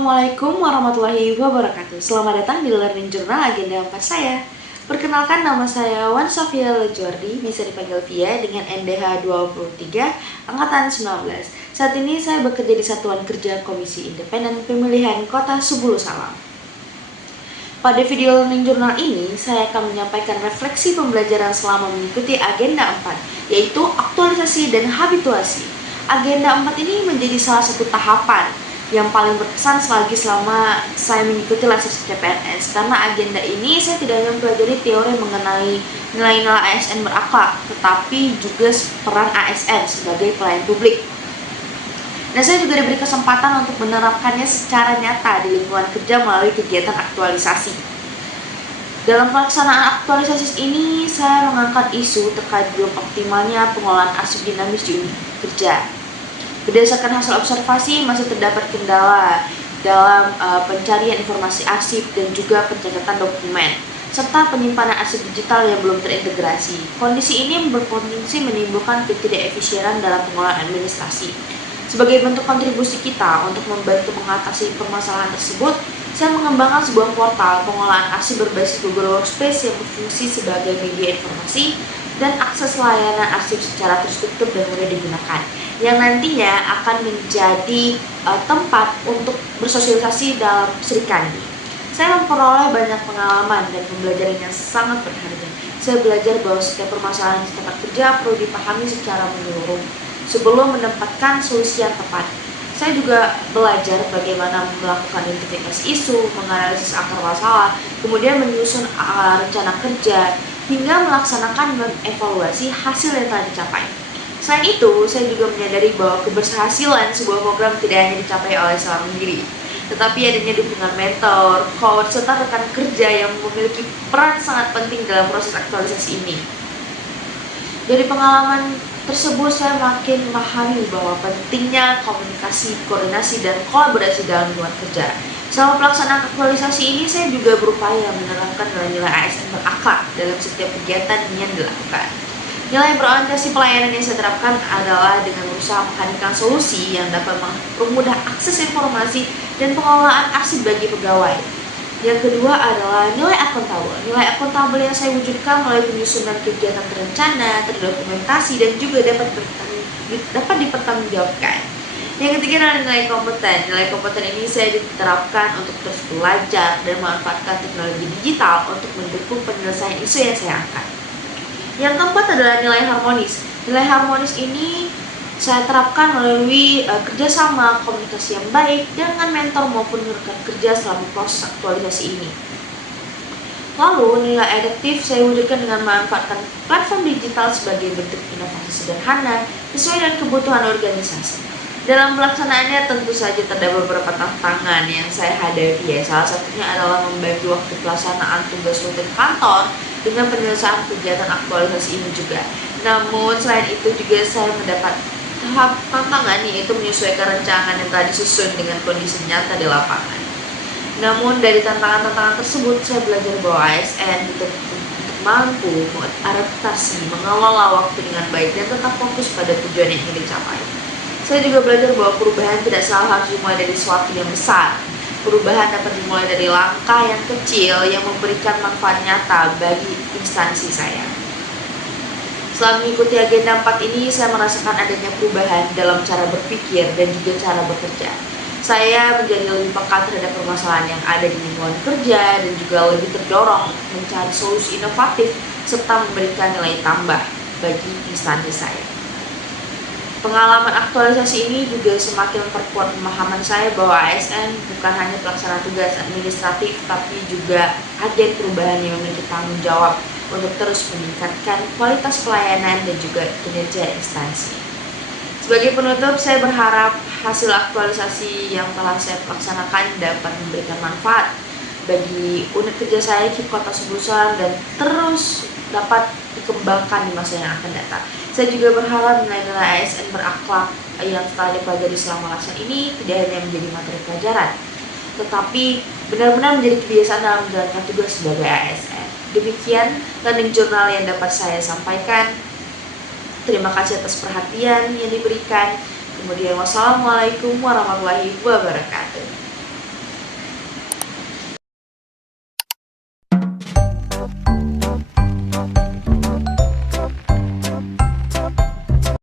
Assalamualaikum warahmatullahi wabarakatuh. Selamat datang di Learning Journal Agenda 4 saya. Perkenalkan, nama saya Wan Sofia Lejordi, bisa dipanggil Via, dengan NDH 23 Angkatan 19. Saat ini saya bekerja di Satuan Kerja Komisi Independen Pemilihan Kota Subulu Salam. Pada video Learning Journal ini, saya akan menyampaikan refleksi pembelajaran selama mengikuti Agenda 4, yaitu aktualisasi dan habituasi. Agenda 4 ini menjadi salah satu tahapan yang paling berkesan selama saya mengikuti lesson CPNS, karena agenda ini saya tidak hanya mempelajari teori mengenai nilai-nilai ASN berakhlak, tetapi juga peran ASN sebagai pelayan publik. Dan saya juga diberi kesempatan untuk menerapkannya secara nyata di lingkungan kerja melalui kegiatan aktualisasi. Dalam pelaksanaan aktualisasi ini, saya mengangkat isu terkait belum optimalnya pengolahan arsip dinamis di unit kerja. Berdasarkan hasil observasi, masih terdapat kendala dalam pencarian informasi arsip dan juga pencatatan dokumen, serta penyimpanan arsip digital yang belum terintegrasi. Kondisi ini berpotensi menimbulkan ketidakefisienan dalam pengolahan administrasi. Sebagai bentuk kontribusi kita untuk membantu mengatasi permasalahan tersebut, saya mengembangkan sebuah portal pengolahan arsip berbasis Google Workspace yang berfungsi sebagai media informasi dan akses layanan arsip secara terstruktur dan mudah digunakan, yang nantinya akan menjadi tempat untuk bersosialisasi dalam Sri Kandi. Saya memperoleh banyak pengalaman dan pembelajaran yang sangat berharga. Saya belajar bahwa setiap permasalahan di tempat kerja perlu dipahami secara menyeluruh sebelum menempatkan solusi yang tepat. Saya juga belajar bagaimana melakukan identifikasi isu, menganalisis akar masalah, kemudian menyusun rencana kerja, hingga melaksanakan dan evaluasi hasil yang telah dicapai. Selain itu, saya juga menyadari bahwa keberhasilan sebuah program tidak hanya dicapai oleh seorang diri, tetapi adanya dukungan mentor, coach, serta rekan kerja yang memiliki peran sangat penting dalam proses aktualisasi ini. Dari pengalaman tersebut, saya makin memahami bahwa pentingnya komunikasi, koordinasi, dan kolaborasi dalam lingkungan kerja. Selama pelaksanaan aktualisasi ini, saya juga berupaya menerapkan nilai-nilai ASN berakhlak dalam setiap kegiatan yang dilakukan. Nilai berorientasi pelayanan yang saya terapkan adalah dengan berusaha menghadirkan solusi yang dapat mempermudah akses informasi dan pengelolaan arsip bagi pegawai. Yang kedua adalah nilai akuntabel. Nilai akuntabel yang saya wujudkan melalui penyusunan kegiatan terencana, terdokumentasi, dan juga dapat dipertanggungjawabkan. Yang ketiga adalah nilai kompeten. Nilai kompeten ini saya diterapkan untuk terus belajar dan memanfaatkan teknologi digital untuk mendukung penyelesaian isu yang saya angkat. Yang keempat adalah nilai harmonis. Nilai harmonis ini saya terapkan melalui kerjasama, komunikasi yang baik dengan mentor maupun rekan kerja selama proses aktualisasi ini. Lalu, nilai adaptif saya wujudkan dengan memanfaatkan platform digital sebagai bentuk inovasi sederhana sesuai dengan kebutuhan organisasi. Dalam pelaksanaannya tentu saja terdapat beberapa tantangan yang saya hadapi. Salah satunya adalah membagi waktu pelaksanaan tugas rutin kantor dengan penyelesaian kegiatan aktualisasi ini juga. Namun selain itu juga saya mendapat tahap tantangan, yaitu menyesuaikan rancangan yang telah disusun dengan kondisi nyata di lapangan. Namun dari tantangan-tantangan tersebut, saya belajar bahwa ASN untuk mampu mengadaptasi, mengelola waktu dengan baik, dan tetap fokus pada tujuan yang ingin dicapai. Saya juga belajar bahwa perubahan tidak selalu harus dimulai dari sesuatu yang besar. Perubahan dapat dimulai dari langkah yang kecil yang memberikan manfaat nyata bagi instansi saya. Setelah mengikuti agenda 4 ini, saya merasakan adanya perubahan dalam cara berpikir dan juga cara bekerja. Saya menjadi lebih peka terhadap permasalahan yang ada di lingkungan kerja dan juga lebih terdorong mencari solusi inovatif serta memberikan nilai tambah bagi instansi saya. Pengalaman aktualisasi ini juga semakin memperkuat pemahaman saya bahwa ASN bukan hanya pelaksana tugas administratif, tapi juga agen perubahan yang memiliki tanggung jawab untuk terus meningkatkan kualitas pelayanan dan juga kinerja instansi. Sebagai penutup, saya berharap hasil aktualisasi yang telah saya laksanakan dapat memberikan manfaat bagi unit kerja saya di Kota Subulu Salam dan terus dapat dikembangkan di masa yang akan datang. Saya juga berharap nilai-nilai ASN berakhlak yang telah dipelajari selama lesson ini tidak hanya menjadi materi pelajaran, tetapi benar-benar menjadi kebiasaan dalam menjalankan tugas sebagai ASN. Demikian learning journal yang dapat saya sampaikan. Terima kasih atas perhatian yang diberikan. Kemudian wassalamualaikum warahmatullahi wabarakatuh.